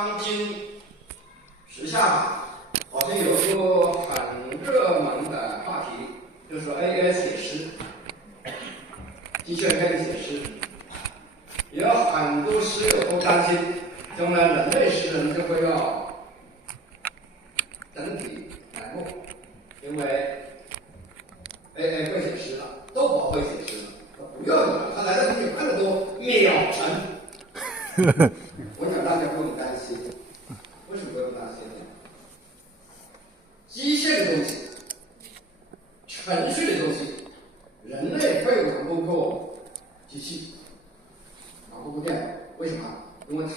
当今时下好像有个很热门的话题，就是说 AI 写诗，机器人可以写诗，也有很多诗友都担心，将来人类诗人就会要整体埋没，因为 AI 会写诗了，豆宝会写诗了，不要你了，他来的比你快得多，秒成。我想大家不用担心，为什么不用担心呢？机械的东西、程序的东西，人类会玩不过机器，玩不过电脑。为什么？因为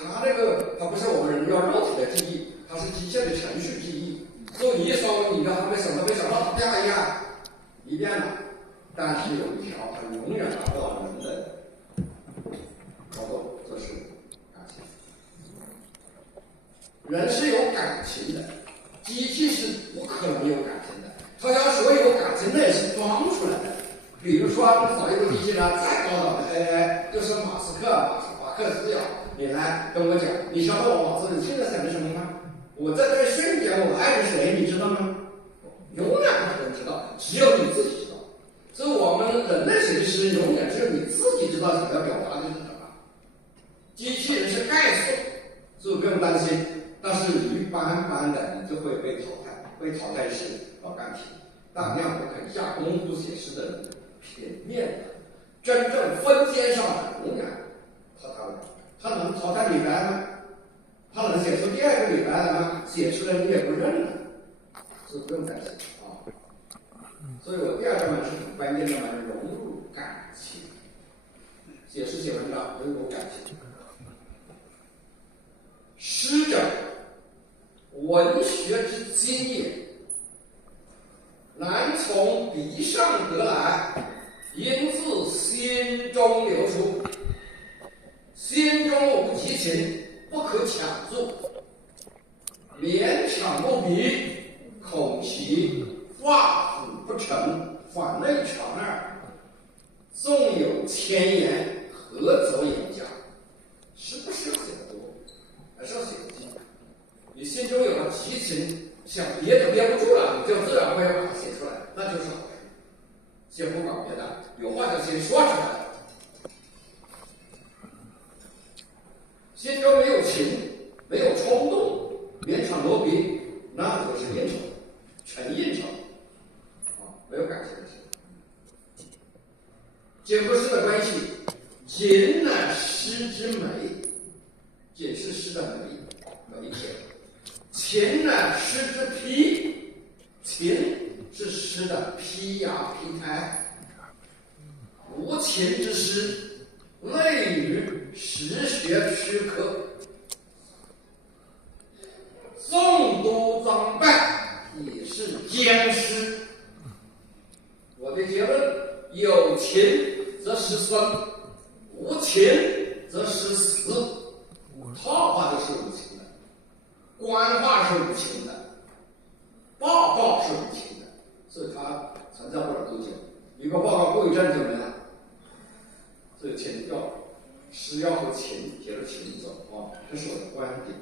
它不是我们人要肉体的记忆，它是机械的程序记忆。所以你一说你的还没想到，啪一下，一变了。但是有一条，它永远达不到人的高度，就是感情。人是有感情的，机器是不可能有感情的。它要所有感情，那也是装出来的。比如说，找一个机器人再高档的 AI，就是马克思呀，你来跟我讲，你晓得我脑子里现在想的什么吗？我在这瞬间我爱着谁，你知道吗？永远不可能知道，只有你自己知道。所以我们人类写的诗，永远只有你自己知道想要表达的是什么。机器人是概述，所以不用担心。但是一般般的，你就会被淘汰。被淘汰是老干体，大量不肯下功夫写诗的人，片面的，真正分尖上的永远他能淘汰李白吗？他能写出第二个李白来吗？写出来你也不认了，所以不用担心啊。所以我第二个呢是很关键的嘛，融入感情。写诗写文章融入感情。诗者，文学之精也，难从笔上得来，应自心中流出。心中无激情，不可强助，勉强不笔，恐其画虎不成，反内长耳。纵有千言，何足言假？是不是写得多，还是要写得精？你心中有了激情，想憋就憋不住了，你就自然会把它写出来，那就是好事。先不搞别的，有话就先说出来。心中没有情，没有冲动，勉强罗笔，那就是演丑，纯应酬啊，没有感情的事。结合诗的关系，景乃诗之美，景是诗的美点；情乃诗之批，情是诗的批芽批开。无情之诗，类于实学躯壳，纵都脏败，也是僵尸。我的结论：有情则失生，无情则失死。套话就是无情的，官话是无情的，报告是无情的，所以它存在不了多久。一个报告过一阵就没了。所以情要诗要和情结合情走啊，这是我的观点。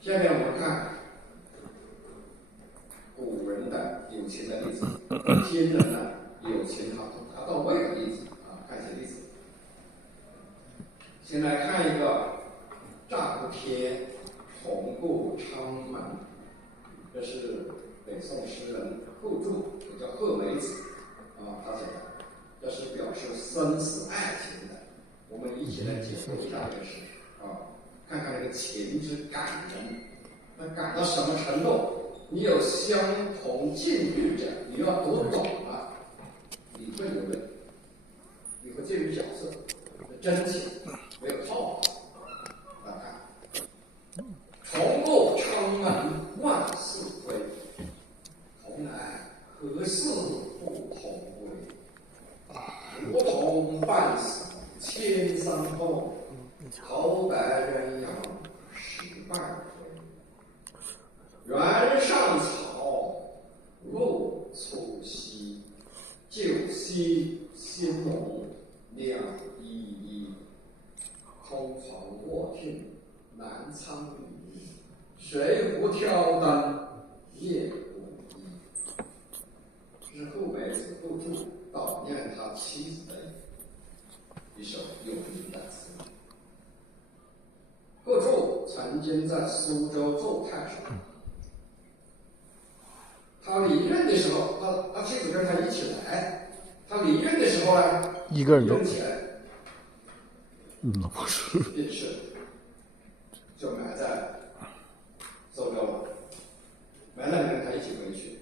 下面我们看古人的有情的例子，今人的有情他到位的例子啊，看一些例子。先来看一个乍不贴重过昌门，这是北宋诗人后注，也叫贺梅子啊，他写的。这是表示生死爱情的，我们一起来解读一下这个诗啊，看看这个情之感人，那感到什么程度？你有相同境遇者，你要读懂了，你会流泪，你会介于角色的真情，没有套话。来看，重过昌门万事归，同来何事不同归？梧桐半死千山后，头戴鸳鸯十半回。原上草，露初晞，水不挑灯，夜不依。是后辈子后注悼念他妻子的一首有名的词。后注曾经在苏州奏太守，他离任的时候，他妻子跟他一起来，他离任的时候呢，一个人都起来，不是，病逝，就埋在苏州了。没人跟他一起回去，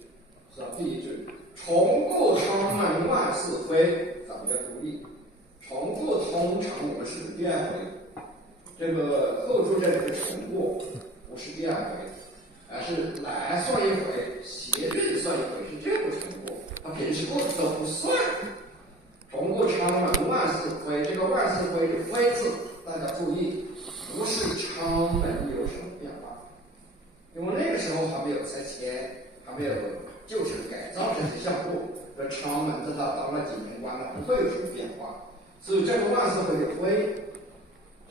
是吧？第一句“重复昌门万事辉”，咱们要注意，重复通常我们是第二回，这个后注这里的重复不是第二回，而是来算一回，斜刃算一回，是这个重复，它平时都不算。重复昌门万事辉，这个万事辉的辉字，大家注意，不是昌门有什么变化。因为那个时候还没有拆迁，还没有旧城改造这些项目，这昌门在他当了几年官了，不会有什么变化。所以这个万事辉的辉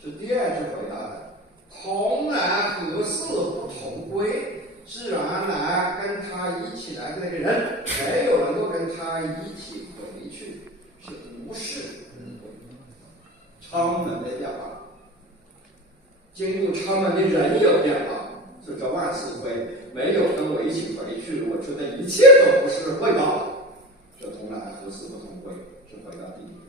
是第二句回答的。同来何事不同归？是原来跟他一起来的那个人，没有能够跟他一起回去，是无事昌门的变化。经入昌门的人有变化。这叫万事辉，没有跟我一起回去，我觉得一切都不是汇报的。这同来何事不同归，是回答第一句。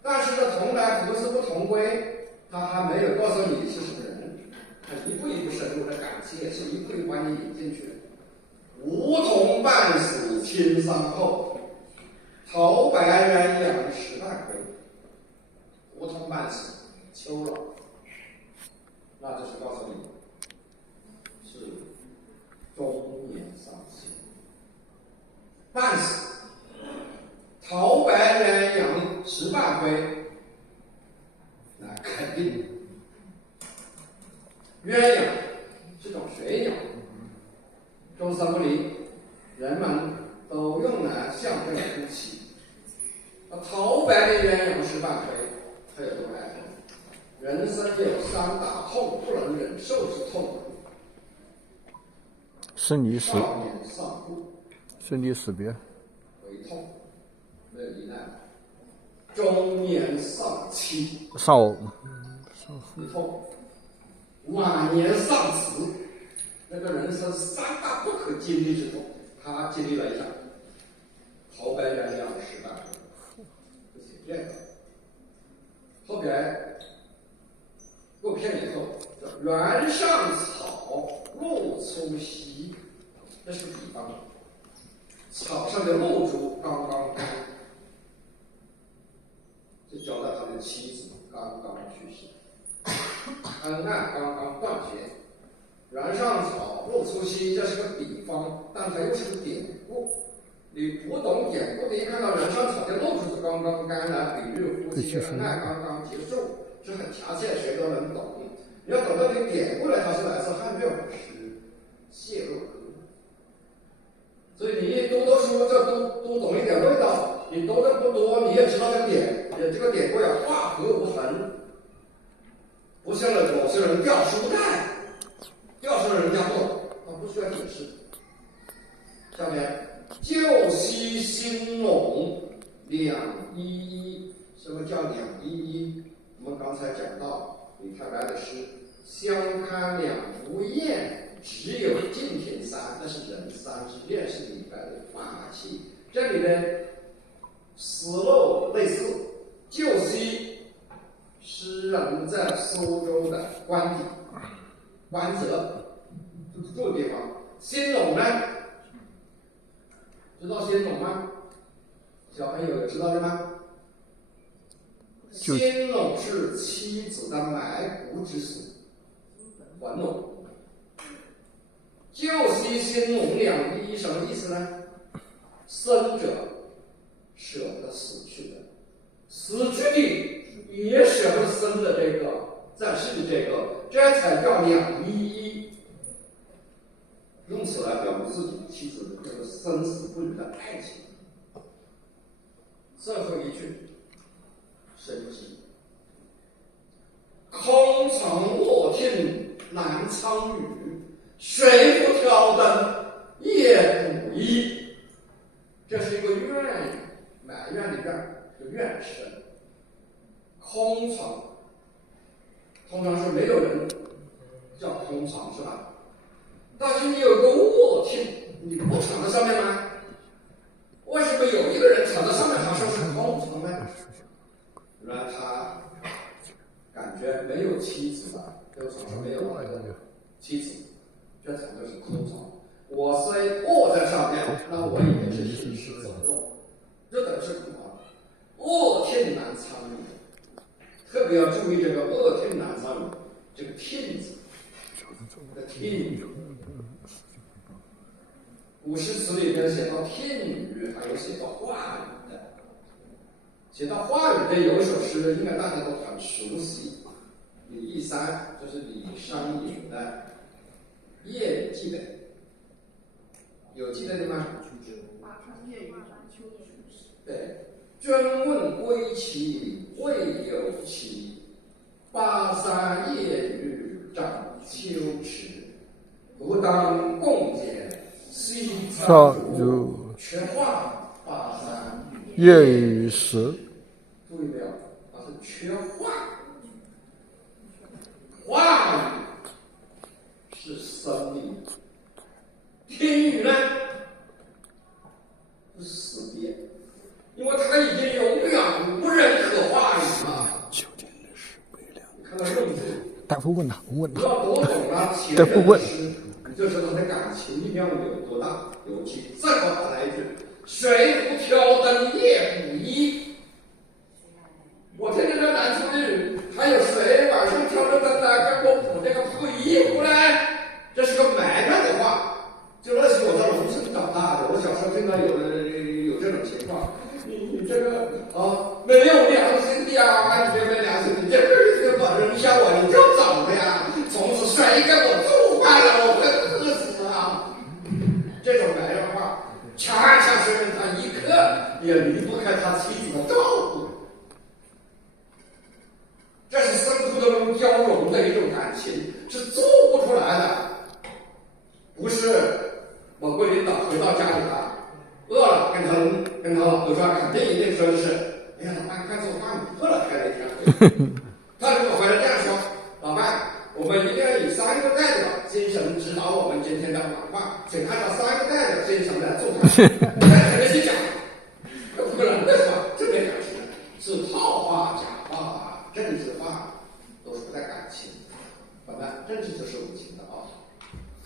但是这同来何事不同归，他还没有告诉你是什么人，他一步一步深入的感谢，是一步一步把你引进去的。梧桐半死青山后，头白鸳鸯十半归。梧桐半死，秋老，那就是告诉你。是中年丧妻，半死，头白鸳鸯十半归，那肯定。鸳鸯是种水鸟，终生不离，人们都用来象征夫妻。那头白的鸳鸯十半归，它有多爱恨？人生有三大痛不能忍受之痛。生离死，少年丧父，生离死别，为痛，没有依赖；中年丧妻，丧为痛；晚年丧子，那个人生三大不可经历之痛，他经历了一下。头白鸳鸯十半归，就写这个。后边过片以后，原上草，露粗稀，这是个比方。草上的露珠刚刚干，就交代他的妻子刚刚去世，恩爱刚刚断绝。原上草，露粗稀，这是个比方，但它又是个典故。你不懂典故的，一看到原上草的露珠是刚刚干来比喻夫妻的恩爱刚刚结束，是很狭切，谁都能懂。你要懂得这典故呢，它是来自汉乐府诗《谢洛歌》。所以你多读书，就多懂一点味道。你读的不多，你也知道这个典故呀，画合无痕，不像某些人掉书袋，掉书人家不懂，他不需要解释。下面。旧溪兴隆两依依，什么叫两依依？我们刚才讲到李太白的诗“相看两不厌，只有敬亭山”，那是人山之恋，是李白的发气。这里呢，思路类似。旧溪，诗人在苏州的官邸、官泽，就是住的地方。兴隆呢？知道兴隆吗？小朋友知道的吗？兴隆是妻子的埋骨之所，还拢。旧溪兴隆两依依什么意思呢？生者舍得死去的，死去的也舍得生的这个在世的这才叫两依依。用此来表明自己妻子的这个生死不渝的爱情。最后一句，生机。空城卧听南苍宇，水不挑灯夜补衣。这是一个院，满院的院，是院声，空床，通常是没有人叫空床是吧？但是你有一个卧厅，你不躺在上面吗？为什么有一个人躺在上面还说是空床呢？原来他感觉没有妻子了，这个床上没有妻子，这床就是空床。我虽卧在上面，那我也是行尸走肉，这等于是空床。卧听南苍宇，特别要注意这个卧听南苍宇，这个听字，这个听。古诗词里边写到听语，还有写到话语的。写到话语的有一首诗，应该大家都很熟悉，李义山，这是李商隐的《夜雨》，记得？有记得的吗？对，君问归期未有期，巴山夜雨涨秋池。不当共剪西窗烛，却话巴山夜雨时。注意没有？它是缺话，话语是生命，听语呢是死别，因为他已经永远无人可话语了。你看他用字，大夫问他，问他，不要多懂了，大夫问，你就知道他的感情力量有多大。尤其再给我来一句：水不挑灯夜补衣。我听着这南方的语，还有谁晚上挑着灯来给我补这个补衣服呢？这是个埋怨的话。就那是我在农村长大的，我小时候听到有这种情况，你这个没有良心的呀，你这没良心，你这日子把人下我你就走了呀，从此谁给我做饭了，我会饿死啊！这种埋怨话，恰恰说明他一刻也离不开他妻子的照顾。这是生活中交融的一种感情，是做不出来的。不是某个领导回到家里了，饿了，跟他老婆说，肯定一定说的是：哎呀，老伴，快做饭，饿了开了一天。他如果回来这样说：老伴，我们一定要以3个代表精神指导我们今天的晚饭，请按照3个代表精神来做饭。那肯定是假的，这不可能的是吧？这没感情的，是套话、假话。政治化都是不带感情，本来政治就是无情的啊。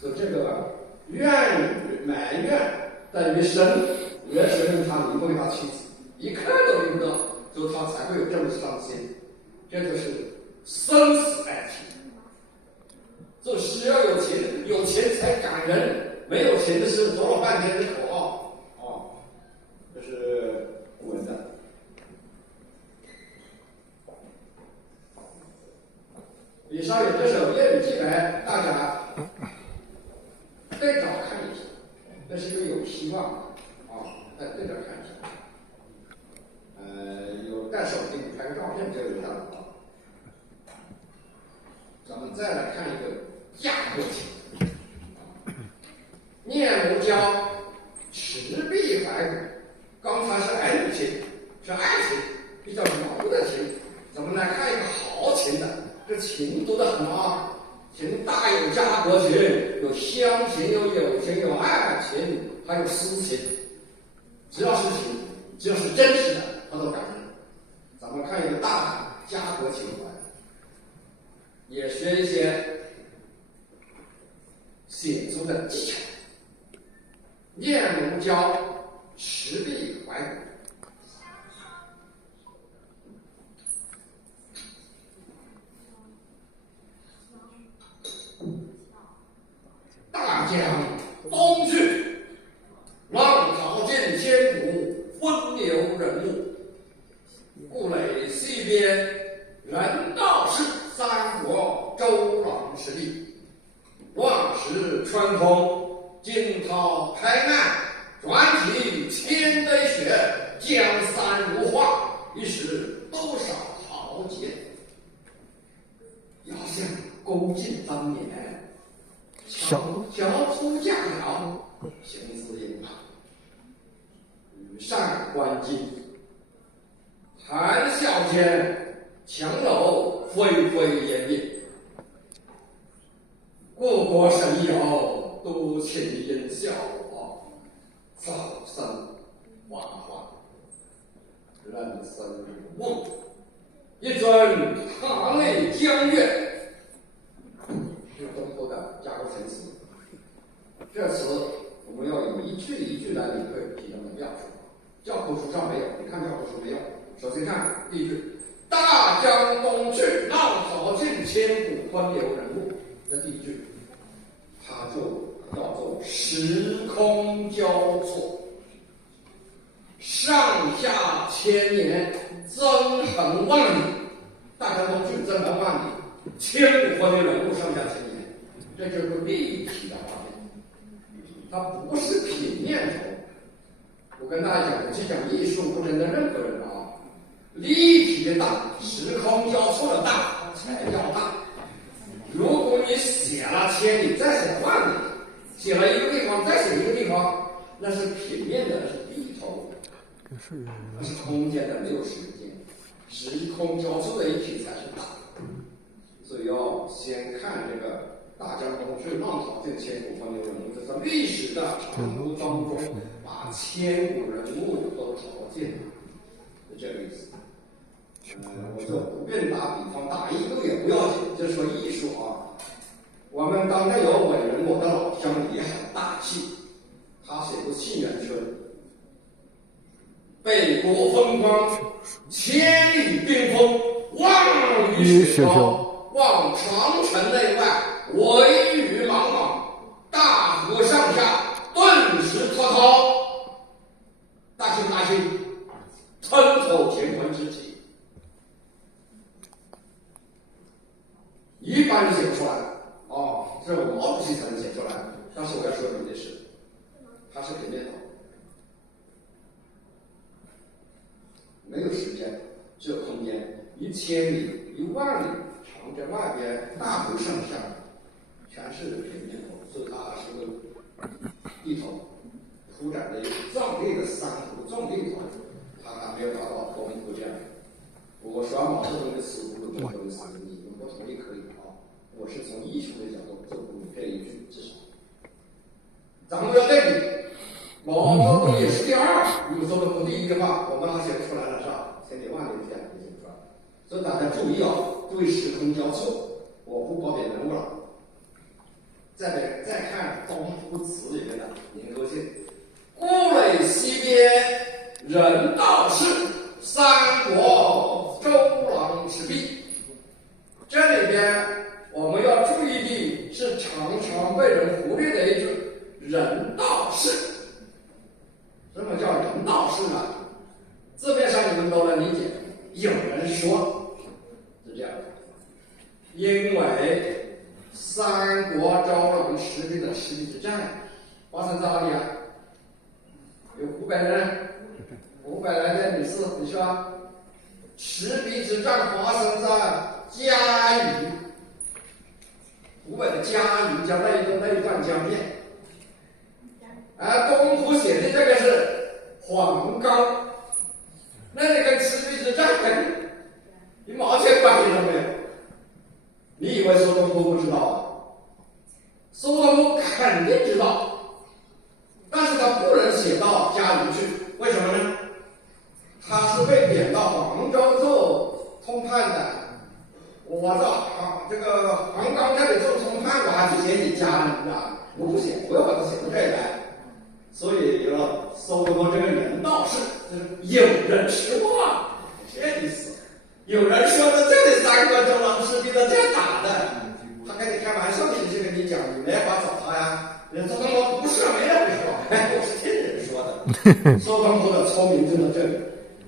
所以这个怨语埋怨等于生，也是跟他离不开他妻子，一刻都离不到，所以他才会有这么伤心。这就是生死爱情。做事要有钱，有钱才感人，没有钱的是说了半天的口号啊。这是古文的。以上有这首《夜雨寄来》，大家对照看一下，这是一个有希望的啊，再对照看一下。有带手机拍个照片就有样了啊。咱们再来看一个嫁祸情。念奴娇，持璧怀古。刚才是儿女情，是爱情，比较柔的情。咱们来看一个豪情的。这情读得很啊，情大有家国情，有乡情，有友情，有爱情，还有私情。只要是情，只要是真实的，它都感人。咱们看一个大的家国情怀，也学一些写作的技巧。念奴娇，持璧怀古。大江东去，浪淘尽千古，风流人物。故垒西边，人道是三国周郎实力。乱石穿空，惊涛拍岸，转体千杯雪，江山如画，一时多少豪杰。遥想勾践当年交出驾了，行之有道，羽扇纶巾，谈笑间，墙楼恢恢奄奄。故国神游，都情音笑噪声缓缓，人生如梦。一尊塔内江月，是东坡的甲骨文词。这词我们要有一句一句来领会其中的妙处。教科书上没有，你看教科书没有。首先看第一句：“大江东去，浪淘尽，千古风流人物。”这第一句，它就叫做时空交错，上下千年，增恒万里。大江东去，增恒万里，千古风流人物，上下千年，这就是个立体的画面，它不是平面图。我跟大家讲，我去讲艺术不能的任何人啊，立体的大，时空交错的大才叫大。如果你写了千里，再写万里，写了一个地方，再写一个地方，那是平面的，那是地头，那是空间的，没有时间。时空交错的一体才是大。所以要先看这个大江东去，浪淘尽，千古风流人物，这是历史的长河当中把千古人物都淘尽了，是这个意思。我就不便打比方，打一个也不要紧，就说艺术啊。我们当代有伟人，我的老乡也很大气，他写过《沁园春》，北国风光，千里冰封，望雨雪飘，望长城内外，惟余莽莽，大河上下，顿时滔滔，大清大清，吞吐乾坤之气。一般人写不出来，这我毛主席才能写出来。但是我要说明的是，它是平面图，没有时间，只有空间。1000里、10000里，长江外边大河上下，全是平面图，所以它是个地头，铺展的壮丽的山河、壮丽的，它还没有达到东坡这样。我说毛泽东的词不是东坡的词，你们不同意可以啊。我是从艺术的角度做出这一句，至少咱们要对比，毛泽东也是第二，你们说的不第一的话，我们还写不出来了是吧？千里万里这样也写不出来。所以大家注意注意时空交错，我不褒贬人物了。再看东坡词里面的民歌性，故垒西边人道是，三国周郎赤壁。这里边我们要注意的是常常被人忽略的一句人道是。什么叫人道是呢？字面上你们都能理解。有人说是这样的，因为三国周郎赤壁的赤壁之战发生在哪里啊？有500人，500来的女士，你说赤壁之战发生在嘉峪，湖北的嘉峪叫那一段江面，而东坡写的这个是黄冈，那你跟赤壁之战一毛钱关系都没有。你以为苏东坡不知道啊？苏东坡肯定知道，但是他不能写到嘉峪去，为什么呢？他是被贬到黄州做通判的。我这个黄冈这里做通判，我还去写你嘉峪啊？我不写，我要把它写到这里来。所以苏东坡这个人道是，就是有人说啊，这意思。有人说的这里三国周郎赤壁的这打的，他跟你开玩笑的去跟你讲，你没法找他呀。人苏东坡不是没人说，我是听人说的。苏东坡的聪明就在这里，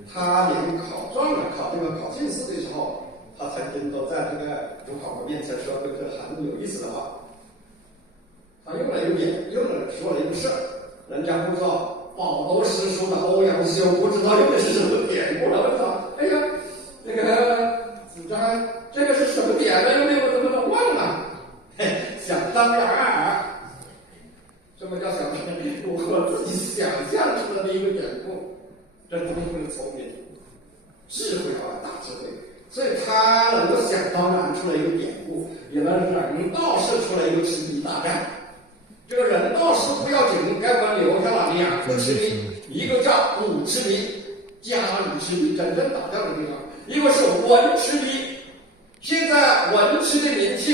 他连考状元、考进士的时候，他曾经都在这个主考官面前说这个很有意思的话。他用了一点，说了一个事儿，人家不知道饱读诗书的欧阳修不知道用的是什么典故了，问他，哎呀，这个子张这个是什么典呢？用的我怎么都忘了？想当然尔，个典故，这东坡的聪明，智慧啊，大智慧，所以他能够想当然出来一个典故，也能人道是出来一个赤壁大战。这个人道是不要紧，该我们留下了2个赤壁，一个叫武赤壁，家里赤壁，真正打掉的地方；一个是文赤壁。现在文赤的名气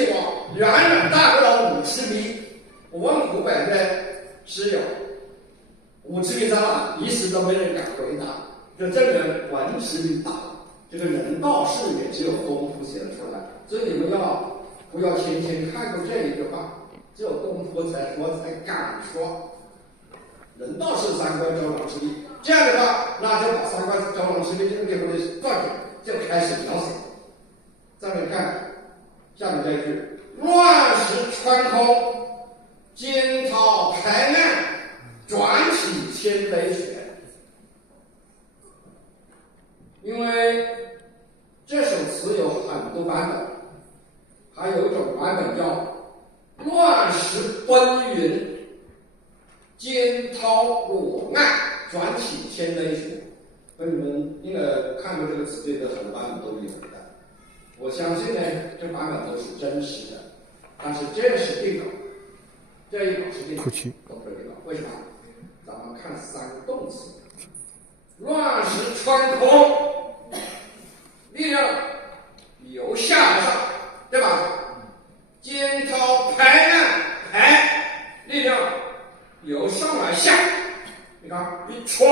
远远大过了武赤壁。我问湖北的室友，武赤壁在哪？一时都没人敢回答。这证明文赤壁大，这个人道是也只有东坡写得出来。所以你们不要天天看过这一句话，只有东坡才敢说。人道是三关周郎赤壁，这样的话，那就把三关周郎赤壁这个地方的断点就开始描写。再来看下面这一句：乱石穿空，惊涛拍岸，转起千杯雪。因为这首词有很多版本，还有一种版本叫乱石奔云，惊涛落岸，转起千杯雪。所以你们应该看过这个词，对的很多版本都有的。我相信呢，这版本都是真实的，但是这是定稿，这一稿是定稿，都不是定稿。为什么？咱们看3个动词：乱石穿空，力量由下而上，对吧？惊涛拍岸，力量由上而下。你看，一穿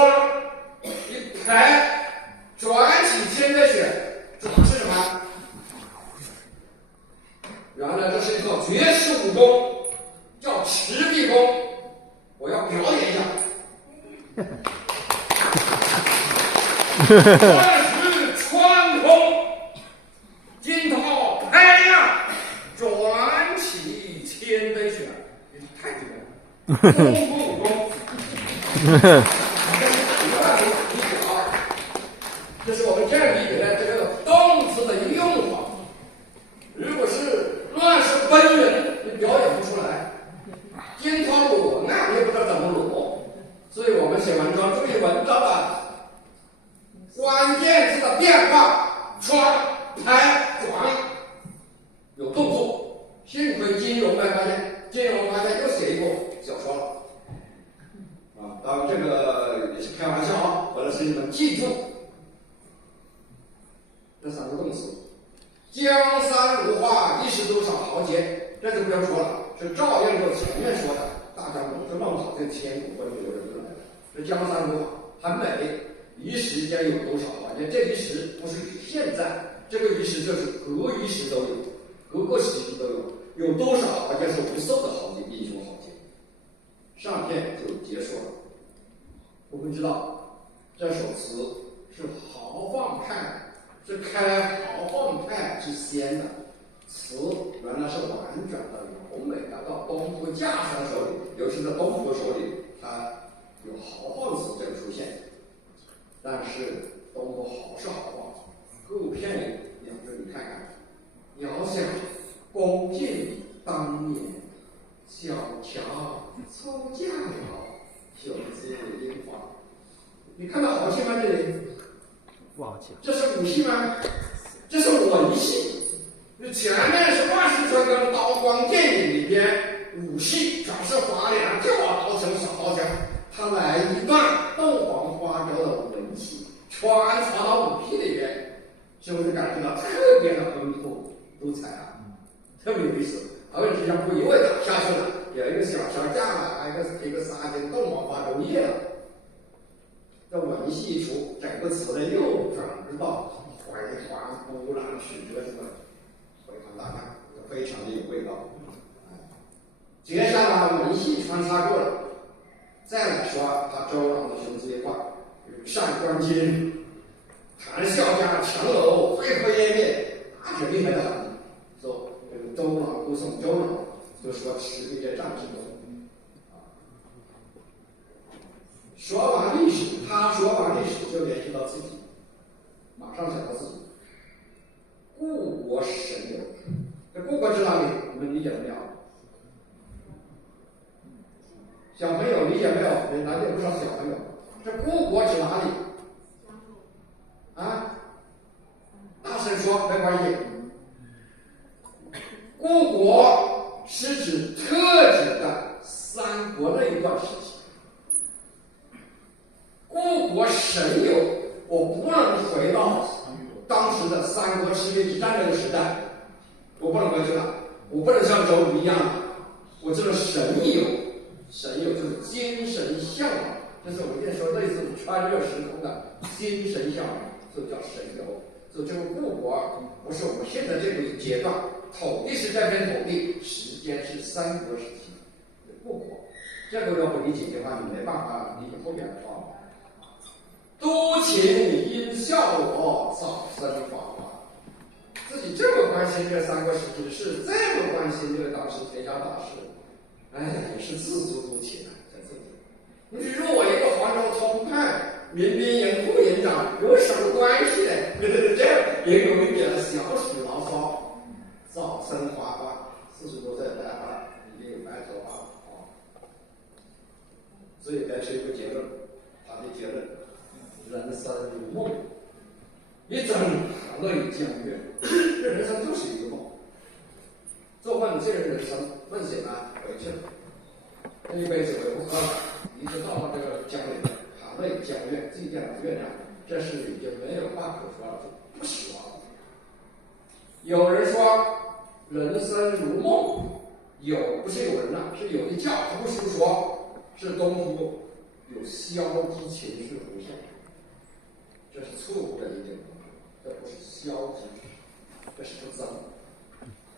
一拍，转起千杯雪，转是什么？原来这是一套绝世武功，叫赤壁功。我要表演一下。乱石穿空，惊涛拍岸，转起千杯雪。太厉害了！东坡武功。这是我们这样理解的这个动词的一个用法。如果是乱石奔云，你表演不出来；惊涛落岸，你也不知道怎么落。所以我们写文章注意文章的关键字的变化，穿、拍、转，有动作。幸亏金庸发现又写一部小说了。当然这个也是开玩笑啊，为了使你们记住这3个动词。江山如画，一时多少豪杰，这就不用说了，是照应着前面说的大江东去浪淘这千古风流人来的。这江山如画很美，一时间有多少豪杰？这一时不是指现在，这个一时就是隔一时都有，各个时期都有，有多少豪杰是无数的豪杰，英雄豪杰。上篇就结束了。我们知道这首词是豪放派，是开豪放派之先的词，原来是婉转的、柔美的，到东坡架上手里，尤其在东坡手里，它有豪放词这个出现。但是东坡好是豪放，各篇里2句你看看：遥想恭敬当年，小乔出嫁了，秀姿英华。你看到好戏吗？这里不好听。这是武戏吗？这是文戏。前面是乱石穿跟刀光电影里边武戏全是花脸，就把刀成小刀枪。他来一段凤凰花雕的文戏，穿插到武戏里边，是不是感觉到特别的丰富多彩啊？特别有意思。而且像不一味打下去了，有一个小桥架了，还有一个纱巾凤凰花都裂了。这文戏一出，整个词呢又转入到怀怀波澜曲折什么，回肠大看，非常的有味道。接下来文戏穿插过了，再来说他周郎的雄姿一块，善观今，谈笑间强楼恢恢烈烈，那是厉害的很。说周郎护送周郎，就说赤壁这战之中。说完历史，他说完历史就联系到自己，马上想到自己。故国神游，这故国指哪里？你们理解了没有？小朋友理解没有？也来了不少小朋友。这故国指哪里？啊？大声说，没关系。故国是指特指的三国那一段时期。故国神游，我不能回到当时的三国赤壁之战这个时代，我不能回去了，我不能像周瑜一样，我只能神游。神游就是精神向往，这是我跟你说类似穿越时空的精神向往，所以叫神游。所以这个故国不是我们现在这个阶段，土地是这片土地，时间是三国时期的故国。这个要不理解的话，你没办法理解后边的话。多情因效我，早生法华。自己这么关心这个三国时期的事，这么关心这个当时天下大事，哎，也是自作多情啊，在这里。你比如我一个黄州通判，民兵营副营长，有什么关系呢？这也有一点小许牢骚，早生华花，40多岁白发，已经有白头发了啊。所以得出一个结论，他的结论。人生如梦，一睁泪江月。这人生就是一个梦。做梦这个人生梦醒了，回去了，这一辈子回不喝了，一直到了这个江里，含泪江月，祭奠了月亮，这是已经没有话可说了，就不死亡了。有人说人生如梦，不是有人呐，是有的教徒书说，是东湖有消极情绪回现。这是错误的理解，这不是消极，这是不争。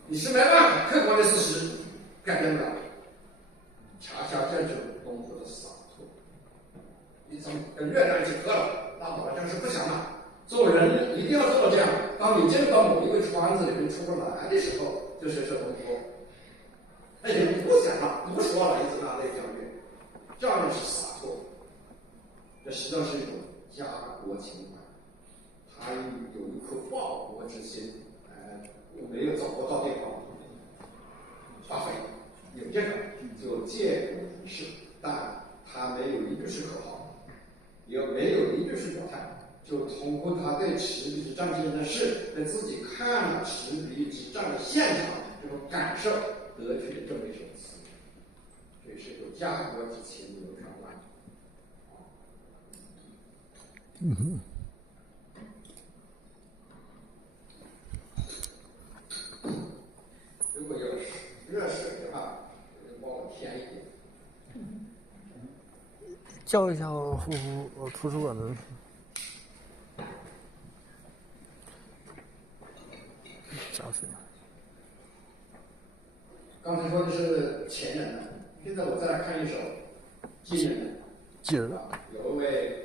你是没办法客观的事实改变不了，恰恰见证东湖的洒脱。你从跟月亮一起喝了，那我真是不想了。做人一定要做到这样。当你进入到某一个圈子里面出不来的时候，就是东湖。哎呀，你不想了，你不说了，一直拿泪江月，这样是洒脱。这实际上是一种家国情怀，他有一颗报国之心，没有找不到地方发挥，有这个就借古仪式，但他没有一句是口号，也没有一句是表态，就通过他对赤壁之战这件事，对自己看了赤壁之战的现场这种感受得去的这么一首词，这是有家国之情流传来。如果有热水的话，就帮我添一点。叫一下图书馆的。加水。刚才说的是前人的，现在我再来看一首今人的。今人有一位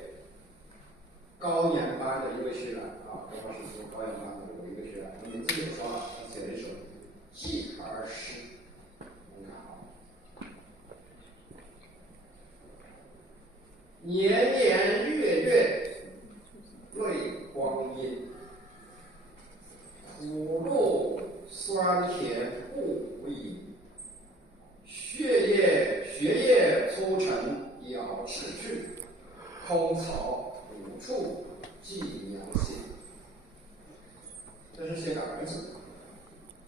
高年班的一位学员啊，高师傅高年班的有一个学员，名字就不说了，他写了一首祭儿诗。你看啊，年年月月对光阴，苦路酸甜不无饮。学业粗尘要逝去，空草无处寄娘心。这是写给儿子，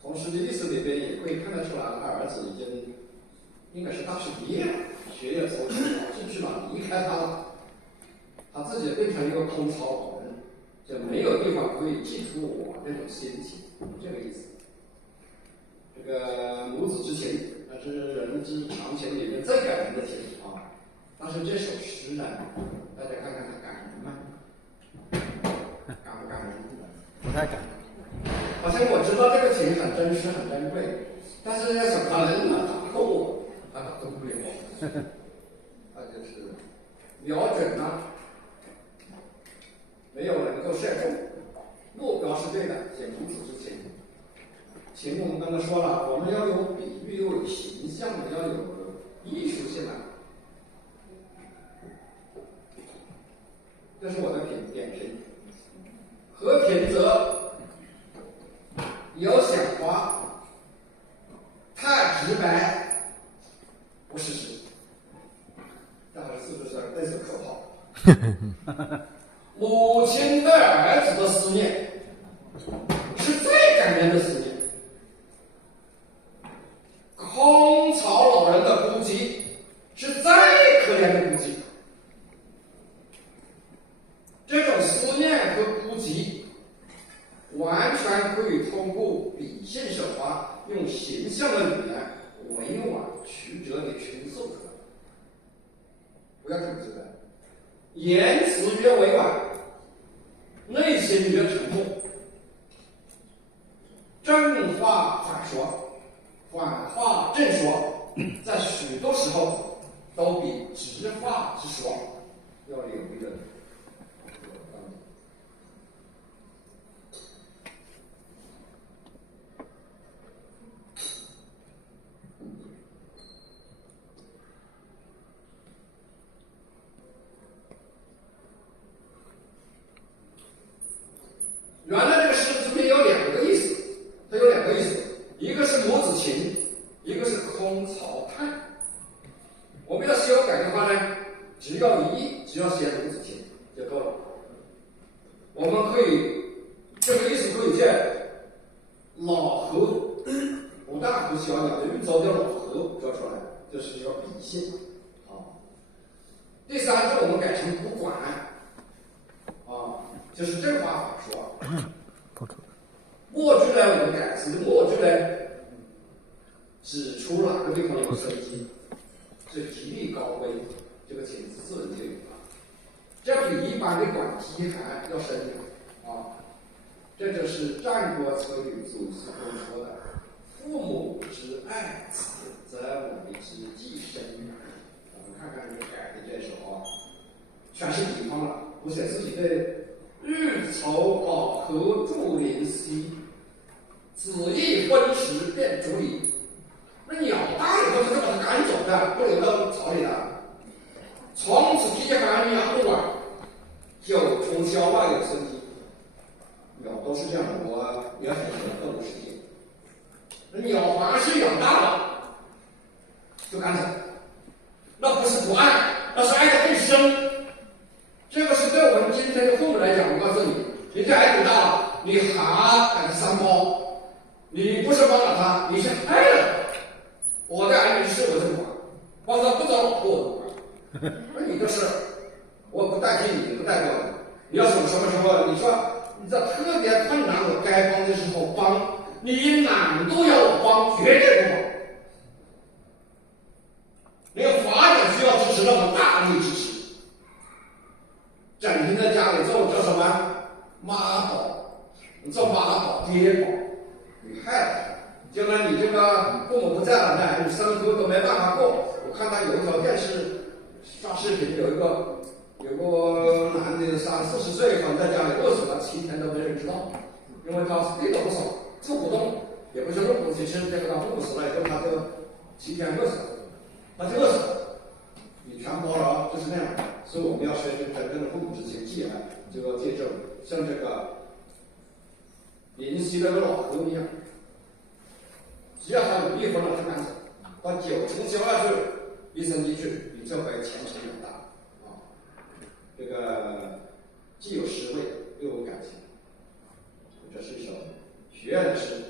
从实际历史里边也可以看得出来，他儿子已经应该是大学毕业了，学业抽去了，进去了，离开他了，他自己变成一个空巢老人，就没有地方可以寄托我这种心情，这个意思。这个母子之情，那是人之常情里面最感人的情啊。但是这首诗呢，大家看看它感人吗？感不感人？不太感。好像我知道这个情很真实、很珍贵，但是怎么能打动我？打动不了。那就是瞄准了，没有能够射中，目标是对的，写母子之情。情我们刚才说了，我们要有比喻，要有形象的，要有艺术性的。这是我的点评。和平则有想法，太直白不事实。这还是不是类似口号？委婉曲折地陈述出来，不要这么直白，言辞越委婉，内心越沉默。正话反说，反话正说，在许多时候都比直话直说要有一个原来这个诗字边有两个意思，它有两个意思，一个是母子情，一个是空巢叹。我们要修改的话呢，只要一意，只要写母子情就够了。我们可以这个意思可以借老和不大和小鸟的运走的老和说出来，这是一个比兴。好，第三个我们改成不管啊，就是正话反说。末句呢，我们改词的末句呢，指出哪个地方有生机，是极力高贵，这个情字自然就有了。这比一般的管题还要深啊！这就是战国策语祖师公说的：“父母之爱子，则为之计深远。”我们看看这个改的这首啊，全是比方了，不写自己的日愁老和祝临溪，子亦昏时便逐离。那鸟大以后就把它赶走的，不留到巢里的。从此饥寒鸟不管，九重霄外有生机。鸟都是这样的，我也很喜欢动物世界。那鸟凡是养大了，就赶走，那不是不爱，那是爱得更深。这个是对我们今天的父母来讲，我告诉你，你这孩子大了，你还给他三包，你不是帮了他，你是害了他。我的儿女是我就管，帮他不找老婆我不管。那你的事，我不代替你，不代表你。你要什么时候，你说你这特别困难，我该帮的时候帮，你哪都要我帮，绝对不帮。那个发展需要支持，让我大力支持。整天在家里做什么妈宝，你做妈宝爹宝，你害了他。将来你这个父母不在了呢，你生活都没办法过。我看他有一条电视刷视频，有个男的30-40岁，反正在家里饿死了7天都没人知道，因为他病都不少，住不动，也不是弄不起吃，这个他父母死了以后，他就7天饿死了，他就饿死了。你全包了，就是那样。所以我们要学习真正的父母之情，既然就要借证，像这个临溪那个老河一样。只要他有一分了，他赶走，到9重霄外去，一生机去，比这回前程远大啊！这个既有诗味，又有感情。这是一首学院的诗，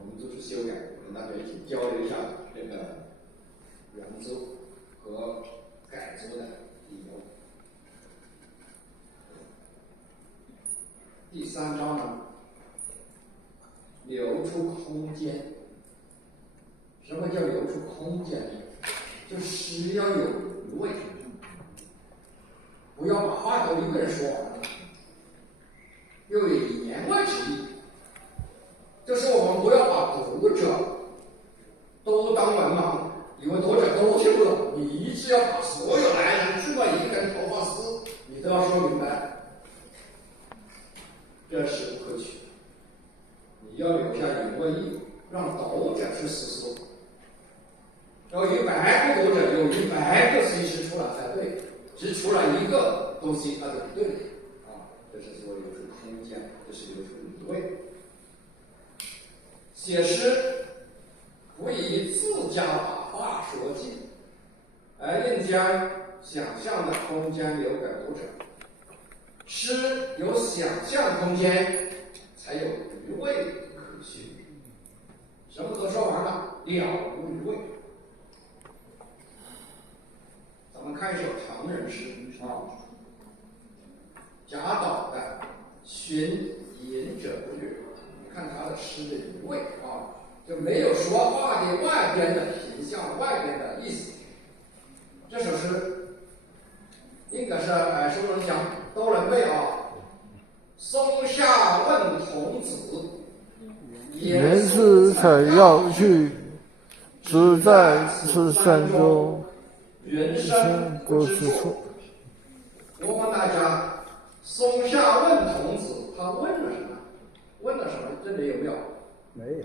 我们做出修改，跟大家一起交流一下这个原作和改作的理由。第3章呢，留出空间。什么叫留出空间呢？就诗要有余味，不要把话都一个人说完了，又以言外之意。就是我们不要把读者都当文盲，因为读者都听不懂，你一直要把所有来人去过一根头发丝，你都要说明白，这是不可取。你要留下言外意，让读者去思索。要100个读者，有100个随时出来才对，只出来一个东西，那就不对了啊！这是说留出空间，这是留出余味。写诗不以自家把话说尽，而应将想象的空间留给读者。诗有想象空间，才有余味可循。什么都说完了，了无余味。咱们看一首唐人诗啊，贾岛的《寻隐者不语》，你看他的诗的余味啊，就没有说话的外边的形象、外边的意思。这首诗应该是耳熟能详，都能背啊。松下问童子，言师采药去，只在此山中，人生不知处。我问大家，松下问童子，他问了什么？问了什么？这里有没有？没有。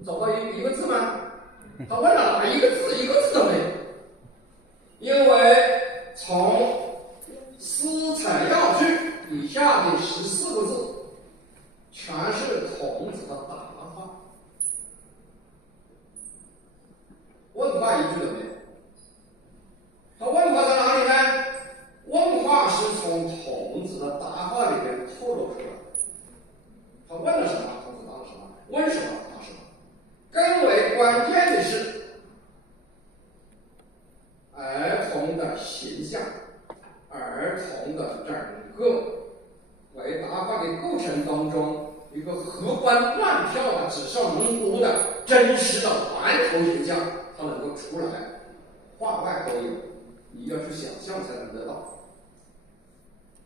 你找到一个字吗？他问了哪一个字？一个字都没有。因为从诗采药句以下的14个字，全是孔子的答话，问话一句都没有。他问话在哪里呢？问话是从孔子的答话里面透露出来的。他问了什么？孔子答了什么？问什么？答什么？更为关键的是，儿童的形象，儿童的整个为答话的构程当中，一个活蹦乱跳的、纸上能读的真实的顽童形象，它能够出来，话外都有，你要去想象才能得到。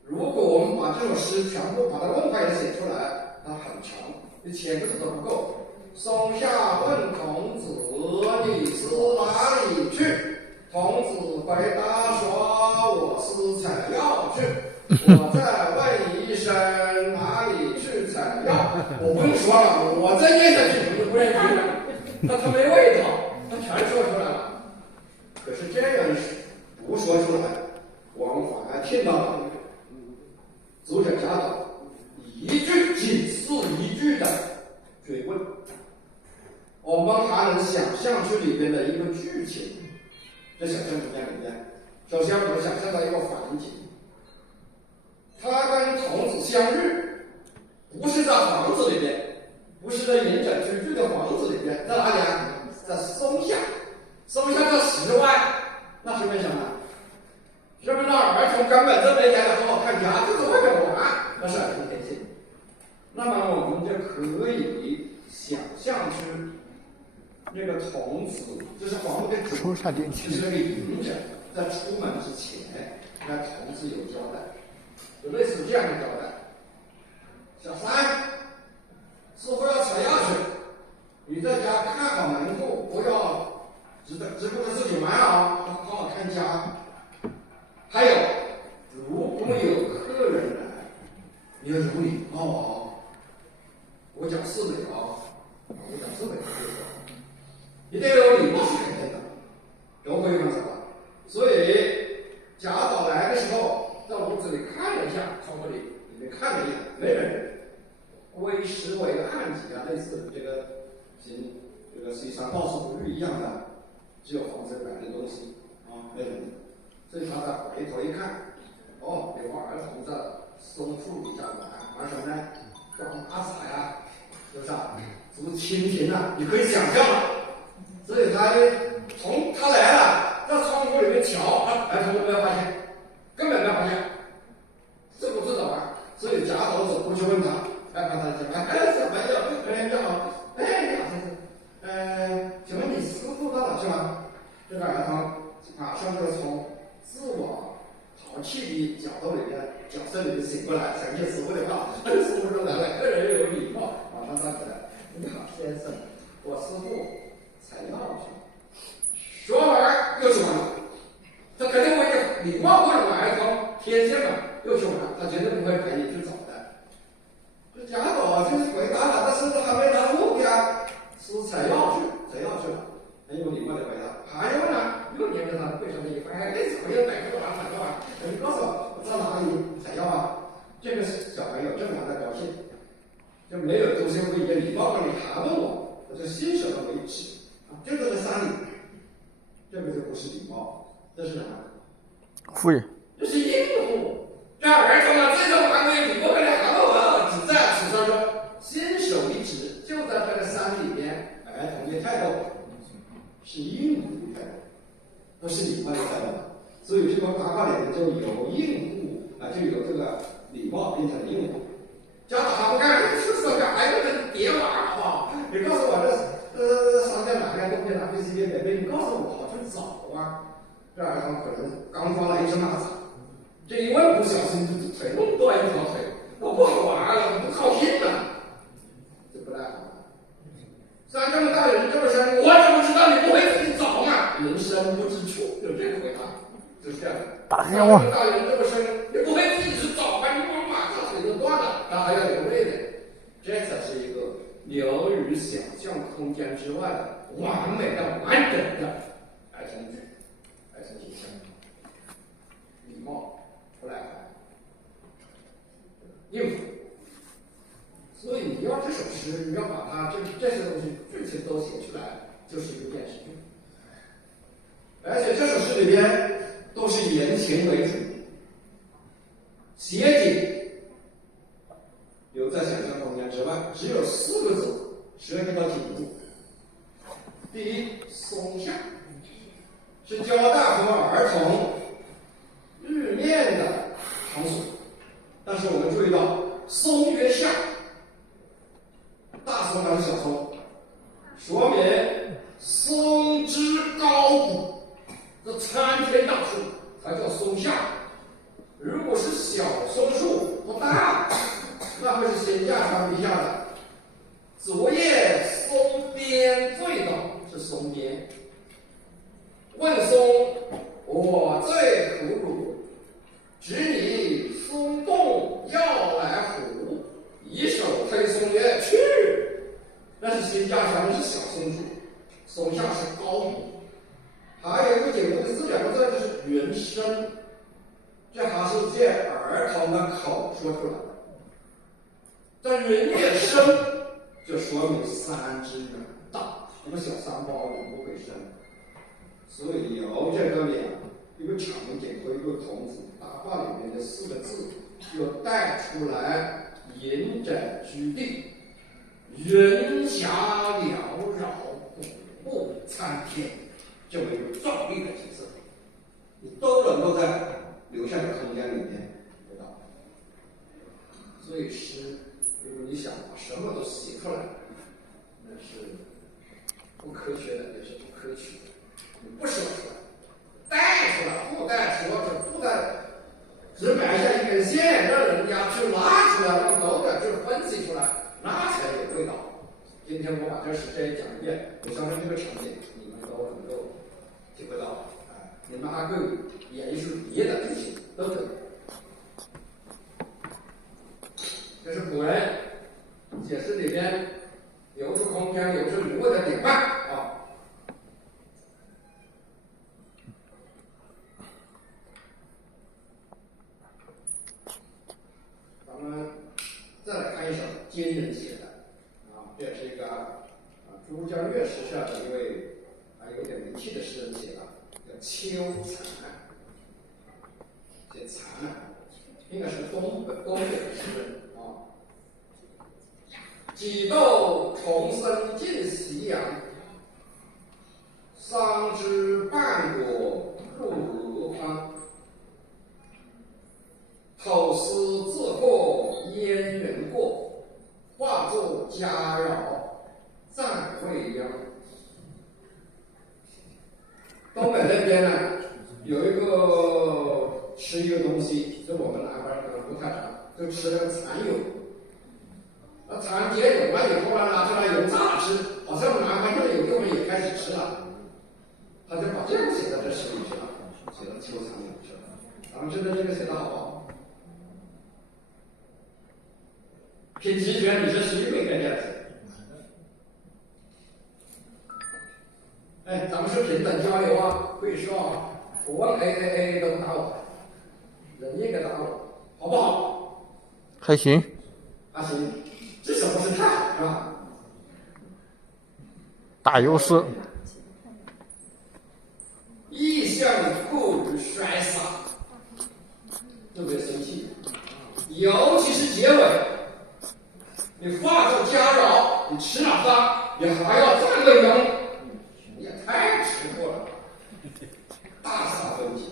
如果我们把这首诗全部把它问话也写出来，它很长，1000个字都不够。松下问孔子，你是哪里去？孔子回答说：“我是采药去。”我再问一声，哪里去采药？我不用说了，我再念下去你就不认识了。他没味道，他全说出来了。可是这样不说出来，我们反而听到了作者贾岛一句紧似一句的追问。我们还能想象出里边的一个剧情，在想象空间里面，首先我们想象到一个环境，他跟童子相遇，不是在房子里边，不是在隐者居住的房子里边，在哪里啊？在松下，松下在室外，那是为什么？是不是那儿童根本就没来好好看家，就在外面玩？那是儿童天性。那么我们就可以想象出那个童子，就是皇帝的主，就是那个隐者，在出门之前，那童子有交代，就类似这样的交代：小三，师傅要采药去，你在家看好门户，不要只顾着自己玩啊，好好看家。还有，如果有客人来，你要有礼貌啊，我讲是礼啊，我讲是礼啊。一定要有礼貌是肯定的，都会看什么？所以贾岛来的时候，在屋子里看了一下，窗户里面看了一眼，没人，归实为暗几啊，类似这个西山到处不遇一样的，只有房子摆的东西啊，没人。所以他再回头一看，哦，有个儿童在松树底下玩什么呢？装阿傻呀，是不是啊？什么蜻蜓啊？你可以想象了。所以他从他来了，在窗户里面瞧，儿童都没有发现，根本没有发现，自顾自的玩。所以贾岛走过去问他，看他怎么样？小朋友，你好，你好，请问你师傅到哪去了？这个儿童马上就从自我淘气的角色里面醒过来，想起师傅的话，师傅说来了，个人有礼貌，马上站起来，你好，先生，我师傅采药去，说完又去玩了。他肯定会礼貌或者儿童天性嘛，又去玩，他绝对不会陪你去走的。这贾岛就是回答了，但是还没答目的啊，是采药去了，很有礼貌的回答。还有呢，又黏着他的背上的衣服，那次回来哪个玩，你告诉我在哪里采药啊？这个是小朋友正常的表现，就没有同学会以礼貌的你还问我，我就欣赏的为止啊，就在山里，这个就不是礼貌，这是什么？敷衍，这是应付。这儿童啊，这种行为你不跟你还问我，只在此上说，伸手一指，就在这个山里面，儿童的态度是应付的态度，不是礼貌的态度。所以这个答话里面就有应付啊，就有这个礼貌变成应付。家长还不干，是干，还有人叠玩好不好？你告诉我商家哪个东西哪个级别北北，你告诉我好去找啊。这儿童可能刚抓了一只蚂蚱，这一问不小心就腿弄断一条腿，我不好玩了，我不靠近了，这不太好。虽然这么大人这么深，我怎么知道你不会自己找嘛？人生不知处，就这个回答，就是这样的。打电话。大人这么深，你不会自己去找吧？你光马上腿就断了，它还要流泪的，这才是一个流于想象空间之外的完美的、完整的儿童剧、儿童形象。礼貌、不赖牌、应付。所以你要这首诗，你要把它这些东西剧情都写出来，就是一个电视剧。而且这首诗里边都是以言情为主，写景留在想象空间之外，只有4个字涉及到景物。第一，松下，是交代和儿童日面的场所，但是我们注意到松曰下，大松还是小松，说明松之高古，这参天大树才叫松下。如果是小松树不大，那会是仙架山底下的昨夜松边醉倒，是松边。问松，我醉苦汝，指你松动要来虎，以手推松曰去。那是仙架山，是小松树，松下是高古。还有一个景物的4两个字就是原声，这还是借儿童的口说出来的。但人越生，就说明3之远大，我们小3包永不会生。所以由这个一个场景和一个孔子大话里面的4个字，就带出来隐者居地，云霞缭绕，古木参天，这么一个壮丽的景色，你都能够在留下的空间里面得到。所以诗，如果你想把什么都写出来，那是不科学的，也是不可取的。你不说出来，带出来，不带说着，不带，只埋下一根线，让人家去拉出来，让读者去分析出来，那才有味道。今天我把这诗这一讲一遍，我相信这个场景你们都能够体会到。你们还可以演绎出别的剧情，都可以。这是古人解释里边留出空间、留出余味的典范啊。咱们再来看一首金人写的啊，这是一个珠江月时下的一位有点名气的诗人写的，叫秋残。写残应该是东北的诗人啊。几窦重生尽夕阳，桑枝半果入鹅筐。口思自过燕人过，化作佳肴赞未央。东北那边呢，有一个吃一个东西，就我们南方人可能不太常，就吃那个蚕蛹。那蚕结蛹了以后呢，拿出来油炸吃，好像南方这里有地方也开始吃了。他就把这个写在这诗里去了，写到秋蚕蛹去了。咱们觉得这个写的好不好？凭直觉，你是虚伪的样子。哎，咱们是平等交流啊，可以说啊，我问 A 都打我，人应该打我，好不好？还行，还行，至少不是太好，是吧？大优势。意向故于衰洒，特别生气，尤其是结尾。你化作佳肴，你吃了它，你还要赞美人，你也太吃过了，大煞风景。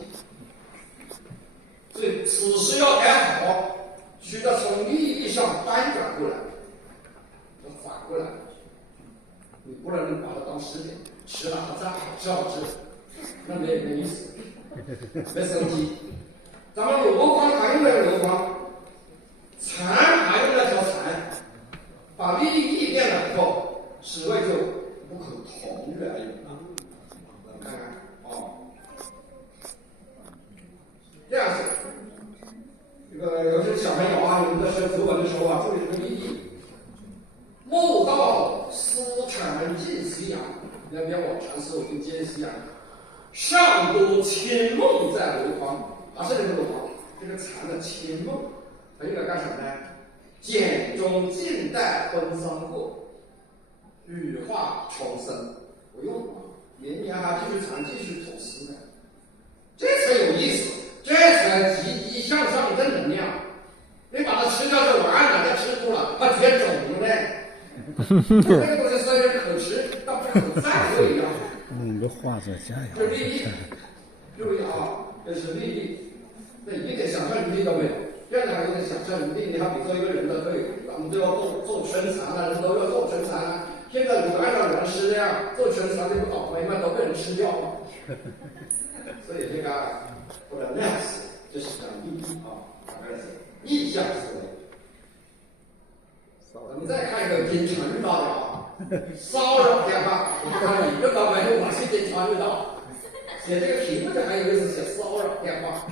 所以此事要改好，需要从利益上翻转过来，反过来，吃点，吃了他再好吃好吃，那没意思，没生机。咱们箩筐还用那个箩筐，蚕还用那条蚕，把利益变了以后，职位就不可同日而语了。你看看哦，这样子。这个有些小朋友啊，你们在学古文的时候啊，注意这个意义。莫道思成尽夕阳，要不要我禅师我跟见夕阳？上多千梦在箩筐，是这个箩筐，这个蚕的千梦，它用来干什么呢？简中近代婚丧过，羽化重生，不用啊，明年还继续蚕继续吐丝呢，这才有意思。这才积极向上正能量。你把它吃掉就完了，再吃多了它绝种了呢。这个东西虽然可吃，但不可再喂养。个画作家呀。这利益，注意啊，这是利益。这一点想象余地都没有。任何一点想象余地，你好比做一个人的队伍，咱们都要做春蚕啊，人都要做春蚕啊。现在如果按照人吃那样做春蚕，就不倒霉嘛，都被人吃掉了。所以这个。或者那样子，这是讲意义啊，大概是意象思维。我们再看一个经常遇到的啊，骚扰电话，我看你遇到没有？我是经常遇到。写这个题目就还有意思，写骚扰电话。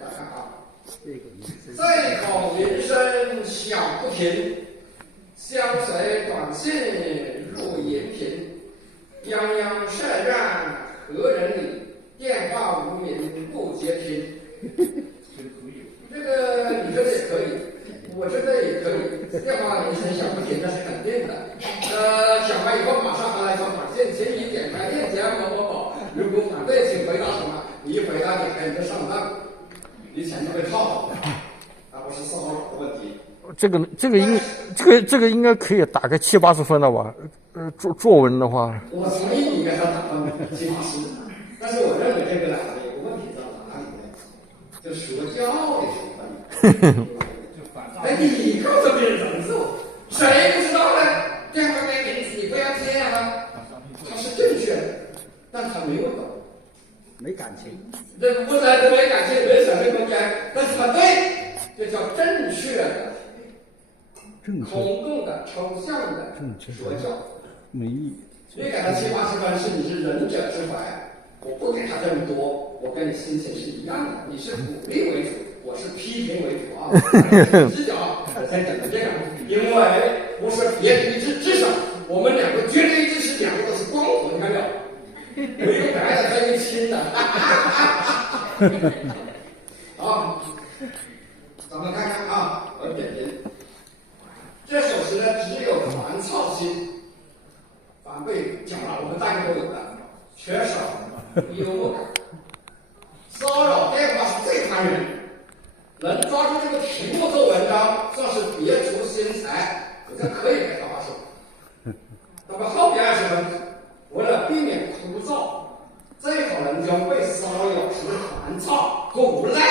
大家看啊，在考民生响不停，相随短信入银屏，泱泱社战何人理？电话无名不接听，这个你觉得也可以，我觉得也可以。电话铃声响不停，那是肯定的。响完以后马上还来一条短信，请你点开链接某某某。如果反对，请回答什么？你一回答点开你就上当，你钱就被套了，而不是骚扰的问题。这个应该可以打个70-80分了吧？作文的话，我同意你给他打分70-80。但是我认为这个呢，有个问题在哪里呢？就说教的成分。哎，你告诉别人怎么做，谁不知道呢？电话没名字，你不要接啊。它是正确的，但他没有懂，没感情。这不然就没感情，没想象空间。但是它对，这叫正确的、空洞的、抽象的说教，没意义。你给他70-80分，是你是仁者之怀。我不给他这么多，我跟你心情是一样的。你是鼓励为主，我是批评为主啊。视角，我才讲的这样，因为不是别人一致，至少我们两个绝对一致是两个都是光头，你看没有？没有白的，还有青的。好，咱们看看啊，我点评。这首诗呢，只有烦躁心，反被讲了，我们大家都有的，缺少幽默感。骚扰电话是最烦人，能抓住这个题目做文章，算是别出心裁，我这可以给他发手。那么后边20分，为了避免枯燥，最好能将被骚扰时的烦躁和无奈，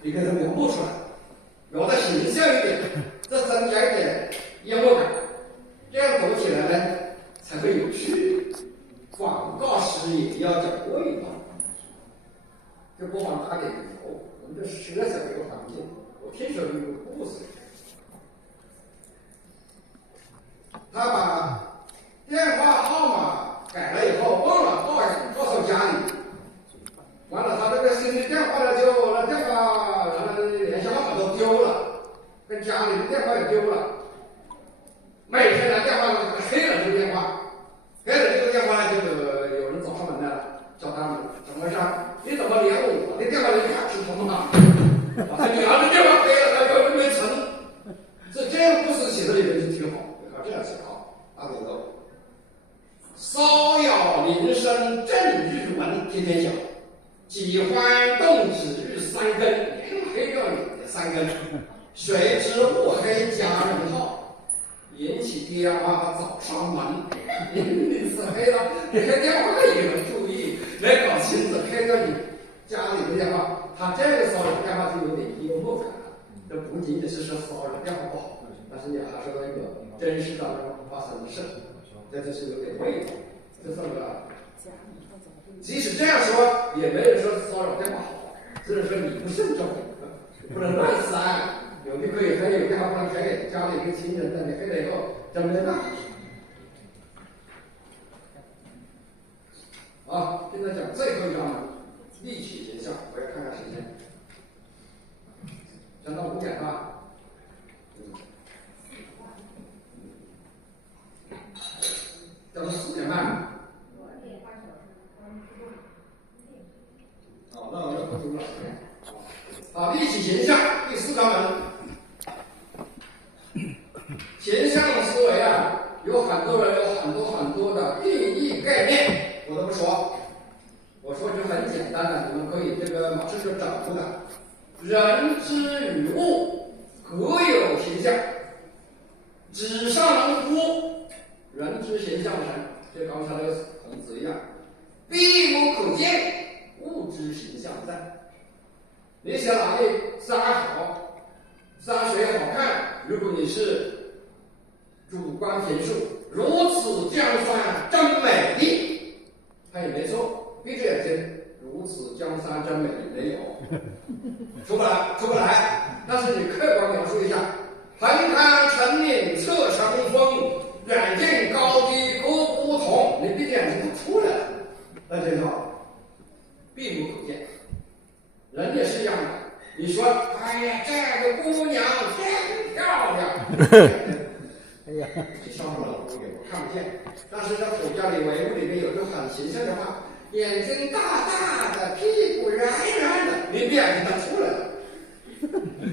你给他描摹出来，描得形象一点，再增加一点幽默感，这样读起来呢才会有趣。广告时也要讲味道，就不妨打点油。我们这设想一个环境，我听说有一个故事，他把电话号码改了以后忘了告诉家里，完了他这个新的电话呢就那电话完了联系号码都丢了，跟家里的电话也丢了，每天拿电话黑了这个电话。黑了这个电话呢，就有人找上门来了，找他们怎么回事？你怎么连我的电话一看是通的？把你儿子电话黑了，他又没成。这样故事写的里面是挺好，你看这样写啊，打点头。骚扰铃声震日闻天天响，喜欢动指日3根，连黑掉你的3根。谁知误黑家人号？引起爹妈找上门，你是黑了，你黑电话也能注意，来搞亲子黑着你家里的电话，他这个骚扰电话就有点幽默感了。这不仅仅是说骚扰电话不好，但是也还是那个真实当中发生的事。这就是有点味道，这算不了。即使这样说，也没人说骚扰这么好，只是说你不慎重，不能乱塞。有的可以还有家不能还给家里一个亲人的，你还得够真没办法。啊，现在讲最后一章了，立体形象，我要看看时间，讲到5点半。讲到4点半。好，那我就不读了。好，立体形象第4章门。形象思维啊，有很多人有很多的定义概念，我都不说。我说就很简单的，你们可以这个马上就找出的。人之与物，各有形象。纸上能书，人之形象神，就刚才那个孔子一样。闭无可见，物之形象在。你想哪里山好，山水好看，如果你是主观评述，如此江山真美丽，他也没错，闭着眼睛，如此江山真美丽没有，出不来。但是你客观描述一下，横看成岭侧成峰，远近高低各不同，你闭着眼睛它出来了，那就好，闭无可见。人也是一样的，你说，哎呀，这个姑娘真漂亮。哎呀，这上面老公也看不见，但是在土家里维物里面有个很形象的话，眼睛大大的，屁股圆圆的，你闭眼睛它出来了。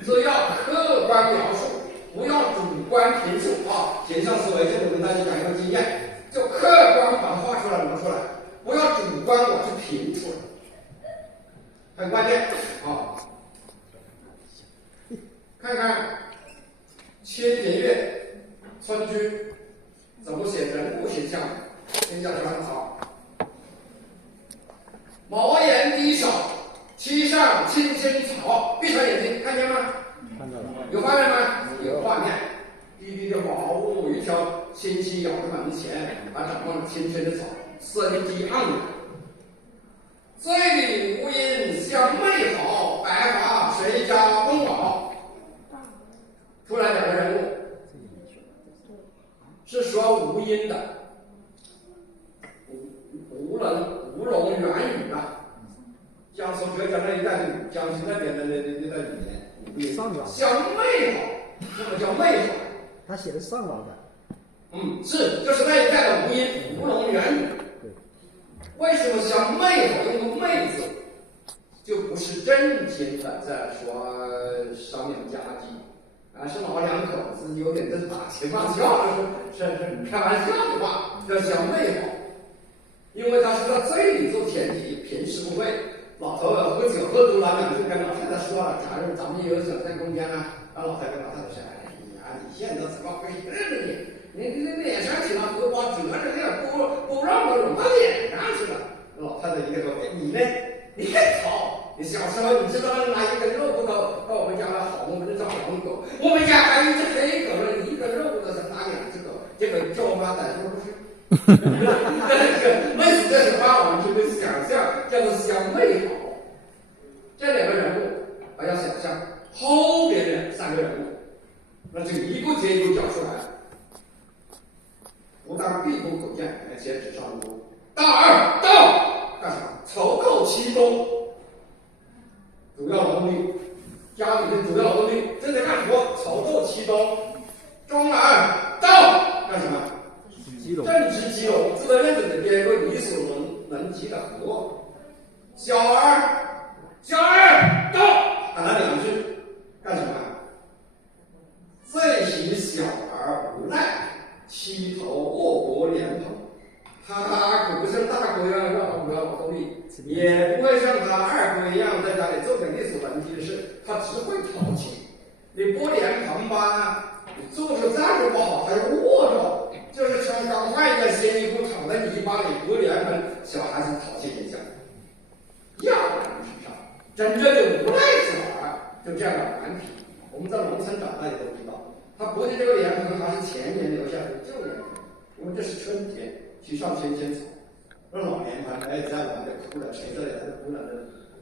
所以要客观描述，不要主观评述啊！形象思维，这个我跟大家讲一个经验，就客观把它画出来描出来，不要主观我去评出来，很关键啊！看看千年月。村居怎么写人物形象？先讲讲好。茅檐低扫，漆上青青草。闭上眼睛，看见吗？看到了。有画面吗？有画面。低低的茅屋，一条青青咬在门前，还长满了青青的草，生机盎然。醉里无音相媚好，白发谁家公老？出来2个人物。是说无音的，无龙远语啊。江苏浙江那一带的江西那边的那带语言，上老相媚好，什么叫媚好？他写的上老的。是，就是那一带的无音，无龙远语。为什么相媚好？用个媚字，就不是正经的在说商量家计。是老两口子有点这打情骂俏的，是开玩笑的话，叫相媚好。因为他是在醉里做前提，平时不会。老头喝酒喝多了，就跟老太太说了，假如咱们有想在中间呢，让老太太跟老太太说：“哎呀，你现在怎么回事呢？你脸上起了荷包褶着，那不让我融到脸上去了。”老太太一个说：“你呢？你还吵？你小时候你知道拿一根肉骨头到我们家来好，我们就找黄狗，我们家还有一只黑狗呢，你一根肉骨头才打2只狗，这个叫我妈逮住不是？类似这些话，我们就会想象叫做相媚好。这2个人物，还要想象后边的3个人物，那就一个接一个讲出来，不但闭不可见，而且纸上无。大2到干什么？筹购期中。主要劳动力，家里的主要劳动力正在干活，筹购期中。中2到干什么？正值基隆，自得认准的编为你所能及的活。小二到喊了2句，干什么？最喜小儿无奈，七头卧国莲蓬。他可不像大哥一样要主要劳动力，也不会像他二哥一样在家里做点力所能及的事，他只会淘气。你拨莲蓬吧，你坐着站着不好，还是卧着，就是穿刚换一件新衣服躺在泥巴里拨莲蓬，小孩子淘气形象，要不然身上真正的无赖小孩就这样的顽皮。我们在农村长大也都知道，他拨的这个莲蓬还是前年留下的旧莲蓬。因为这是春天，去上千草，那老年团哎在玩的哭了，谁在在哭了的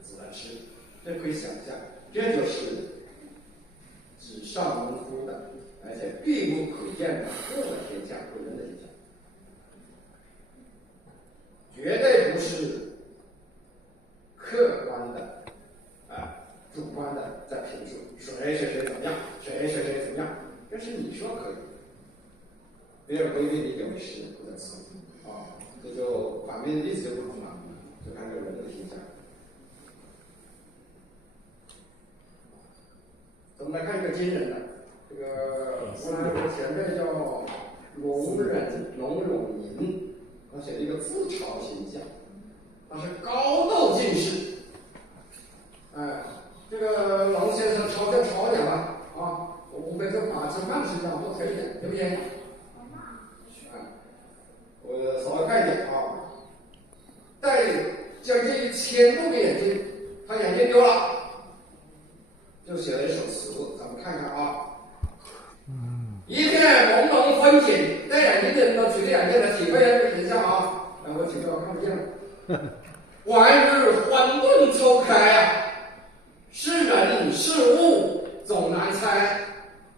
只能吃，这可以想象，这就是纸上文夫的，而且避无可见的恶的天下，鬼人的天下，绝对不是客观的主观的在评述谁谁谁怎么样，谁谁谁怎么样，这是你说可以，别人不一定理解为是或者是这就反面例子就不同了，就看这个人的评价。我们来看一个今人的，这个我前辈叫龙永银，他写了一个自嘲形象，他是高度近视，这个龙先生朝见朝点了我无非就把这慢吃掉多腿一点，对不对？我稍微看一点戴将近1000度的眼镜，他眼镜丢了，就写了一首词，咱们看看一片朦胧风景，戴眼镜的人都举着眼镜来体会这个形象我举着我看不见了。万日混沌抽开是人是物总难猜，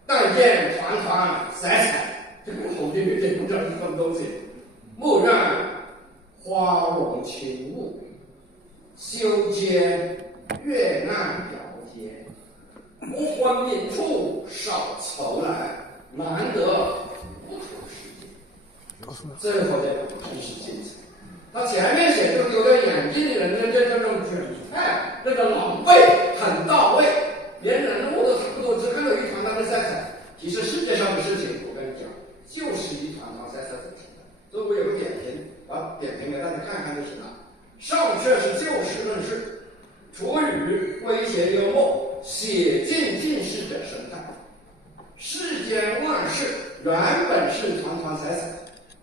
但见团团色彩，这个后面有点不知道是什么东西。莫让花容轻雾，修间月难遥接。无魂冥处少愁来，难得不出世界。最后这个真是精彩。他前面写就是有点眼镜的人这种卷态，这种狼狈很到位，连人物都差不多，只看到一团团的色彩。其实世界上的事情，我跟你讲，就是一团团色彩组成的。所以我有个点评，点评给大家看看就是了。上阙是就事论事，楚语诙谐幽默，写尽近世者神态。世间万事原本是团团彩彩，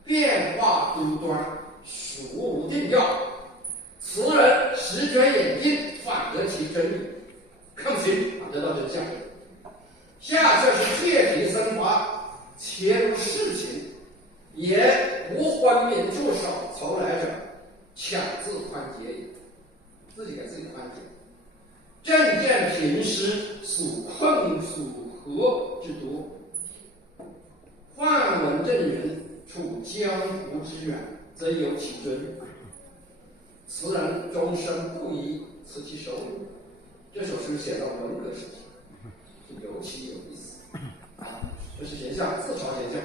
变化多端，殊无定调。词人时卷眼镜，反得其真理，看不清得到真相。下阙是借题升华，切入事情，也无昏冥处少愁来者，强自宽解也，自己给自己宽解。正见平时所困所合之多，范文正人处江湖之远，则有其尊。词人终身不移辞其手语，这首诗写到文革时期，是尤其有意思这是形象，自嘲形象。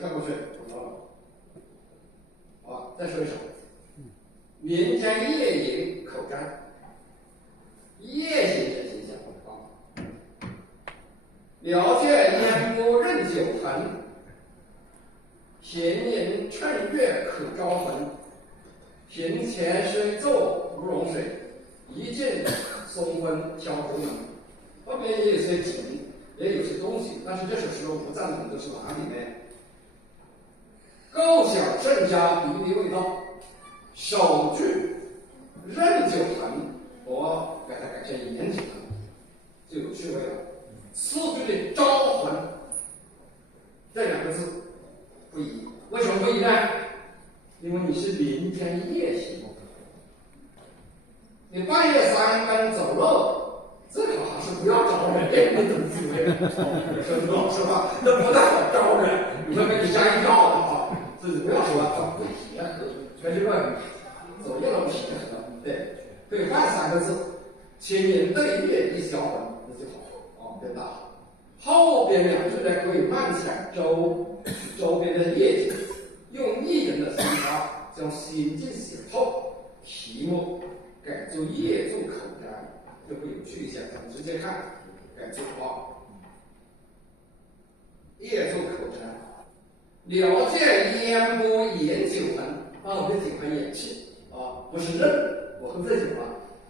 跳过去，再说一首。民间夜饮口占，夜行者形象了却烟波任酒痕，闲吟趁月可招魂。庭前虽奏如溶水，一进松风敲竹门。后面也有些景，也有些东西，但是这首诗我不赞同的是哪里面？构想甚佳，鼻鼻味道。首句任酒痕，我给它改成盐酒痕，就有趣味了。次句的招魂，这2个字不一，为什么不一呢？因为你是民间夜行，你半夜3更走漏，最好还是不要招人，你怎么自为？说老实话，那不太好招人，你会被你吓一跳的自己不要说不邪和，全是问左右都邪和，对，可以换3个字，千年对月一销魂，那就好对吧？后边2句呢可以慢起来，周边的业绩，用艺人的手法将心境写透，题目改作夜宿口占，这不有趣一些，咱们直接看，改作夜宿口占。了见烟波饮酒痕，我这酒痕也是不是认，我喝这酒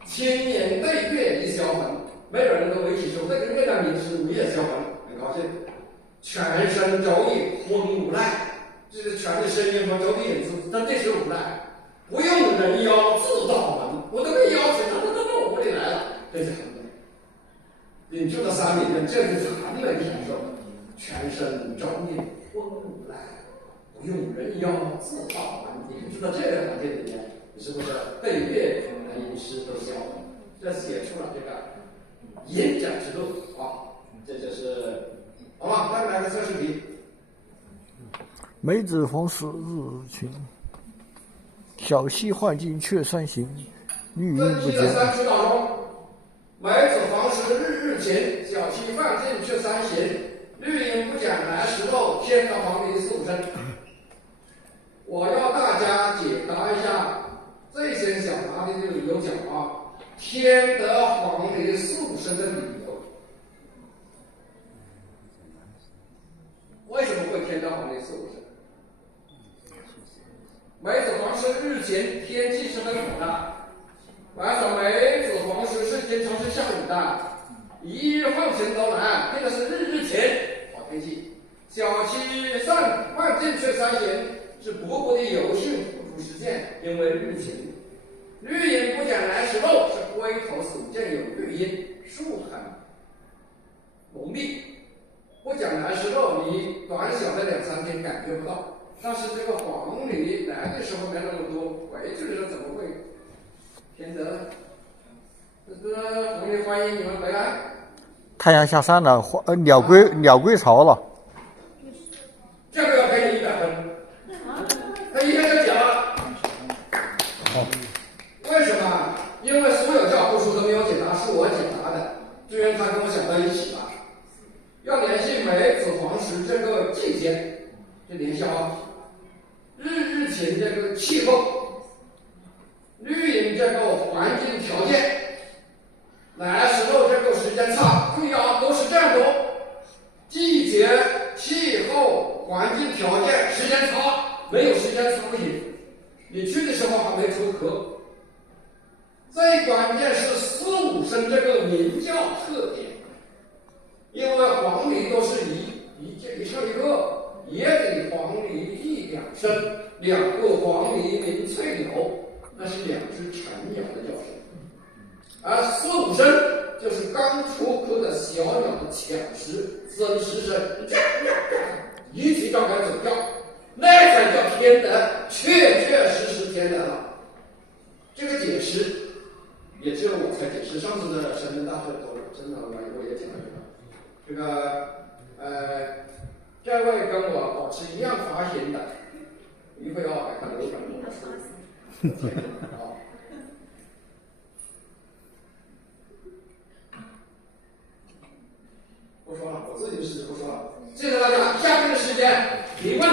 千年对月一销魂，没有人跟我一起说，这个月亮明是午夜销魂，很高兴。全身肘以昏无赖，这是全的声音和肘体演出，但这是无赖，不用人妖自导门，我都被邀请，他都到我这里来了，这是很美。领袖的3里面，这就是很美的感受，全身肘以昏用人妖自化还。你知道这个环境里面，你是不是对月同人吟诗都消了？这写出了这个演讲之路啊，这就是好吧？再来个测试题。梅子黄时日晴，小溪换尽却山行。绿阴不见。三句当中，梅子黄时日晴，小溪换尽却山行。绿阴不减来时漏，天得黄鹂四五声。我要大家解答一下这些小答的理由讲啊，天得黄鹂四五声的理由。为什么会天得黄鹂四五声？梅子黄时日晴，天气是很好的。晚上梅子黄时是经常是下雨的，一日放晴都来，这个是日晴，好天气。小溪上换尽却山行，是勃勃的有幸付诸实践，因为日晴。绿阴不减来时漏，是龟头所见有绿阴，树很浓密，不减来时漏，你短小的2-3天感觉不到。但是这个黄鹂来的时候没那么多，回去的时候怎么会天得呢？这是黄鹂欢迎你们回来。太阳下山了，鸟归巢了。这个要给你100分。他一下就讲了。为什么？因为所有教科书都没有解答，是我解答的。居然他跟我想到一起了。要联系梅子黄时这个季节，就联系啊。日晴这个气候，绿阴这个环境条件，来时候这个时间差，注意啊，都是这样读：季节、气候、环境条件、时间差，没有时间差不行。你去的时候还没出壳。最关键是四五声这个鸣叫特点，因为黄鹂都是一唱一个。也给黄鹂1-2声，2个黄鹂鸣翠柳，那是2只晨鸟的叫声。而4-5声就是刚出壳的小鸟的抢食、增食声，一起张开嘴叫，那才叫天得，确实天得了。这个解释也只有我才解释，上次的神人大会真的我也讲了这个，这位跟我保持一样发型的，一会要把他留上我说。不说了，我自己的事情不说了。谢谢大家，下面的时间提问。